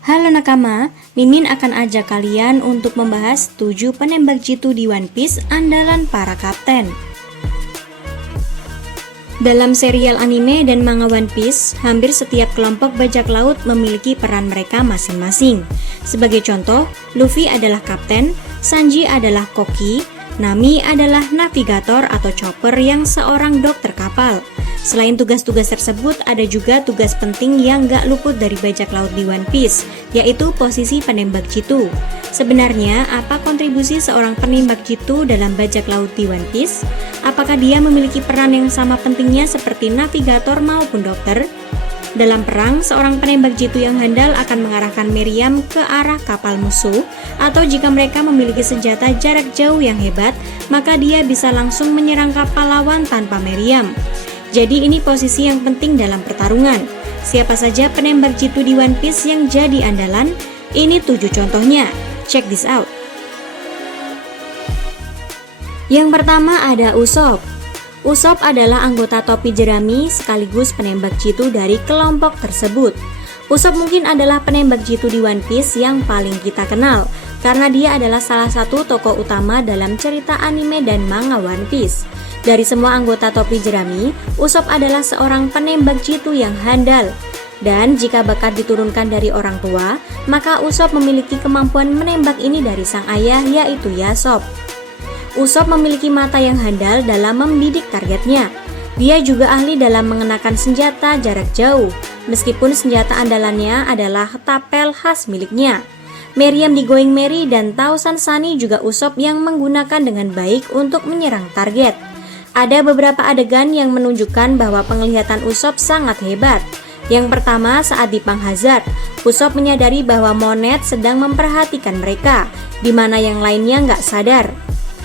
Halo nakama, Mimin akan ajak kalian untuk membahas 7 penembak jitu di One Piece andalan para kapten. Dalam serial anime dan manga One Piece, hampir setiap kelompok bajak laut memiliki peran mereka masing-masing. Sebagai contoh, Luffy adalah kapten, Sanji adalah koki, Nami adalah navigator atau chopper yang seorang dokter kapal. Selain tugas-tugas tersebut, ada juga tugas penting yang gak luput dari bajak laut di One Piece, yaitu posisi penembak jitu. Sebenarnya, apa kontribusi seorang penembak jitu dalam bajak laut di One Piece? Apakah dia memiliki peran yang sama pentingnya seperti navigator maupun dokter? Dalam perang, seorang penembak jitu yang handal akan mengarahkan meriam ke arah kapal musuh, atau jika mereka memiliki senjata jarak jauh yang hebat, maka dia bisa langsung menyerang kapal lawan tanpa meriam. Jadi ini posisi yang penting dalam pertarungan. Siapa saja penembak jitu di One Piece yang jadi andalan? Ini 7 contohnya. Check this out. Yang pertama ada Usopp. Usopp adalah anggota topi jerami sekaligus penembak jitu dari kelompok tersebut. Usopp mungkin adalah penembak jitu di One Piece yang paling kita kenal, karena dia adalah salah satu tokoh utama dalam cerita anime dan manga One Piece. Dari semua anggota topi jerami, Usopp adalah seorang penembak jitu yang handal. Dan jika bakat diturunkan dari orang tua, maka Usopp memiliki kemampuan menembak ini dari sang ayah, yaitu Yasopp. Usopp memiliki mata yang handal dalam membidik targetnya. Dia juga ahli dalam mengenakan senjata jarak jauh, meskipun senjata andalannya adalah tapel khas miliknya. Meriam di Going Merry dan Tausan Sunny juga Usopp yang menggunakan dengan baik untuk menyerang target. Ada beberapa adegan yang menunjukkan bahwa penglihatan Usopp sangat hebat. Yang pertama, saat di Pang Hazard, Usopp menyadari bahwa Monet sedang memperhatikan mereka, di mana yang lainnya nggak sadar.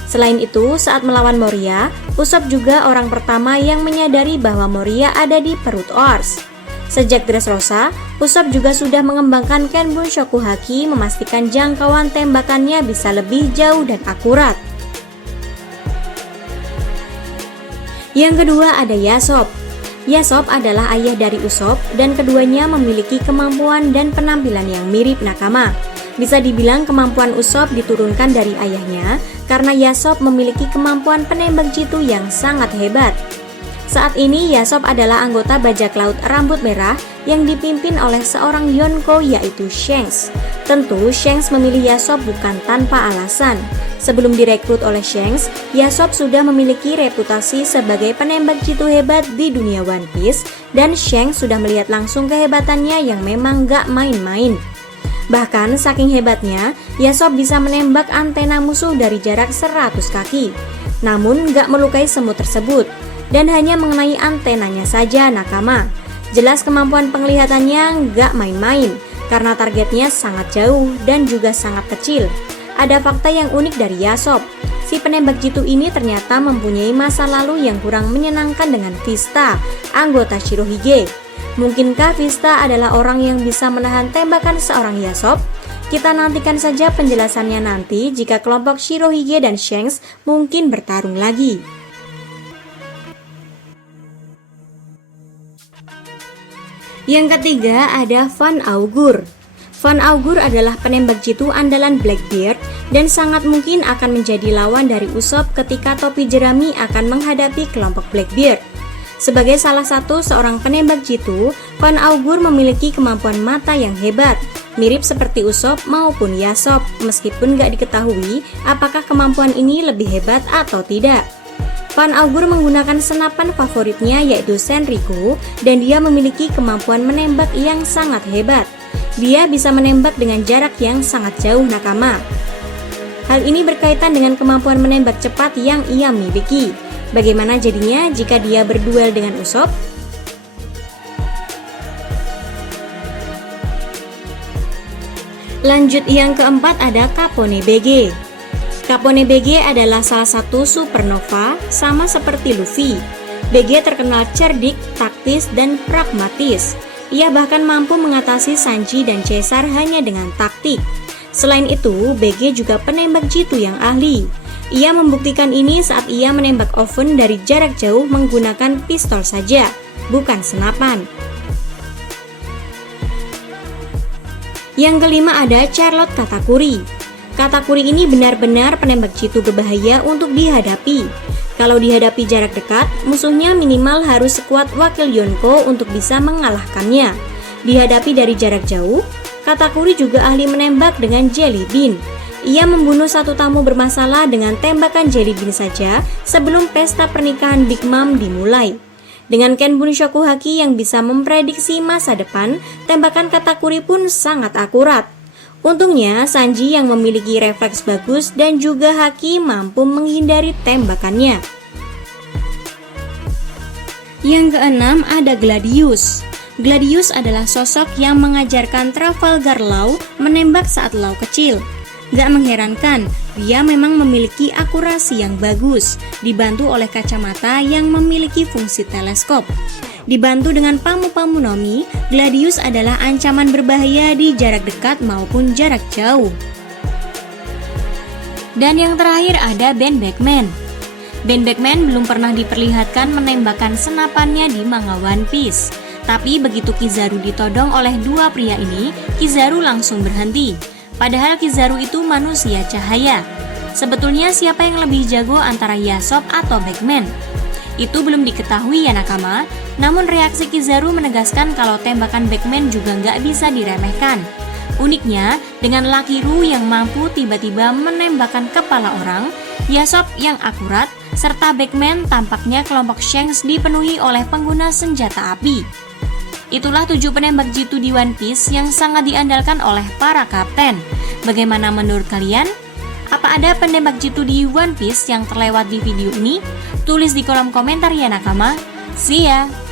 Selain itu, saat melawan Moria, Usopp juga orang pertama yang menyadari bahwa Moria ada di perut Oars. Sejak Dressrosa, Usopp juga sudah mengembangkan Kenbun Shokuhaki, memastikan jangkauan tembakannya bisa lebih jauh dan akurat. Yang kedua ada Yasopp. Yasopp adalah ayah dari Usopp dan keduanya memiliki kemampuan dan penampilan yang mirip nakama. Bisa dibilang kemampuan Usopp diturunkan dari ayahnya karena Yasopp memiliki kemampuan penembak jitu yang sangat hebat. Saat ini Yasopp adalah anggota bajak laut rambut merah yang dipimpin oleh seorang Yonko yaitu Shanks. Tentu Shanks memilih Yasopp bukan tanpa alasan. Sebelum direkrut oleh Shanks, Yasopp sudah memiliki reputasi sebagai penembak jitu hebat di dunia One Piece dan Shanks sudah melihat langsung kehebatannya yang memang gak main-main. Bahkan saking hebatnya, Yasopp bisa menembak antena musuh dari jarak 100 kaki. Namun gak melukai semut tersebut dan hanya mengenai antenanya saja nakama. Jelas kemampuan penglihatannya gak main-main karena targetnya sangat jauh dan juga sangat kecil. Ada fakta yang unik dari Yasopp. Si penembak jitu ini ternyata mempunyai masa lalu yang kurang menyenangkan dengan Vista, anggota Shirohige. Mungkinkah Vista adalah orang yang bisa menahan tembakan seorang Yasopp? Kita nantikan saja penjelasannya nanti jika kelompok Shirohige dan Shanks mungkin bertarung lagi. Yang ketiga ada Van Augur. Van Augur adalah penembak jitu andalan Blackbeard dan sangat mungkin akan menjadi lawan dari Usopp ketika topi jerami akan menghadapi kelompok Blackbeard. Sebagai salah satu seorang penembak jitu, Van Augur memiliki kemampuan mata yang hebat, mirip seperti Usopp maupun Yasopp, meskipun gak diketahui apakah kemampuan ini lebih hebat atau tidak. Van Augur menggunakan senapan favoritnya yaitu Senriku dan dia memiliki kemampuan menembak yang sangat hebat. Dia bisa menembak dengan jarak yang sangat jauh nakama. Hal ini berkaitan dengan kemampuan menembak cepat yang ia miliki. Bagaimana jadinya jika dia berduel dengan Usopp? Lanjut yang keempat ada Capone BG. Capone BG adalah salah satu supernova sama seperti Luffy. BG terkenal cerdik, taktis, dan pragmatis. Ia bahkan mampu mengatasi Sanji dan Caesar hanya dengan taktik. Selain itu, BG juga penembak jitu yang ahli. Ia membuktikan ini saat ia menembak Oven dari jarak jauh menggunakan pistol saja, bukan senapan. Yang kelima ada Charlotte Katakuri. Katakuri ini benar-benar penembak jitu berbahaya untuk dihadapi. Kalau dihadapi jarak dekat, musuhnya minimal harus sekuat wakil Yonko untuk bisa mengalahkannya. Dihadapi dari jarak jauh, Katakuri juga ahli menembak dengan Jelly Bean. Ia membunuh satu tamu bermasalah dengan tembakan Jelly Bean saja sebelum pesta pernikahan Big Mom dimulai. Dengan Ken Bunshoku Haki yang bisa memprediksi masa depan, tembakan Katakuri pun sangat akurat. Untungnya, Sanji yang memiliki refleks bagus dan juga Haki mampu menghindari tembakannya. Yang keenam ada Gladius. Gladius adalah sosok yang mengajarkan Trafalgar Law menembak saat Law kecil. Gak mengherankan, dia memang memiliki akurasi yang bagus, dibantu oleh kacamata yang memiliki fungsi teleskop. Dibantu dengan pamu-pamu Nomi, Gladius adalah ancaman berbahaya di jarak dekat maupun jarak jauh. Dan yang terakhir ada Ben Beckman. Ben Beckman belum pernah diperlihatkan menembakkan senapannya di manga One Piece. Tapi begitu Kizaru ditodong oleh dua pria ini, Kizaru langsung berhenti. Padahal Kizaru itu manusia cahaya. Sebetulnya siapa yang lebih jago antara Yasop atau Beckman? Itu belum diketahui ya nakama. Namun reaksi Kizaru menegaskan kalau tembakan Beckman juga nggak bisa diremehkan. Uniknya, dengan Lakiru yang mampu tiba-tiba menembakkan kepala orang, Yasop yang akurat, serta Beckman tampaknya kelompok Shanks dipenuhi oleh pengguna senjata api. Itulah 7 penembak jitu di One Piece yang sangat diandalkan oleh para kapten. Bagaimana menurut kalian? Apa ada penembak jitu di One Piece yang terlewat di video ini? Tulis di kolom komentar ya nakama. See ya!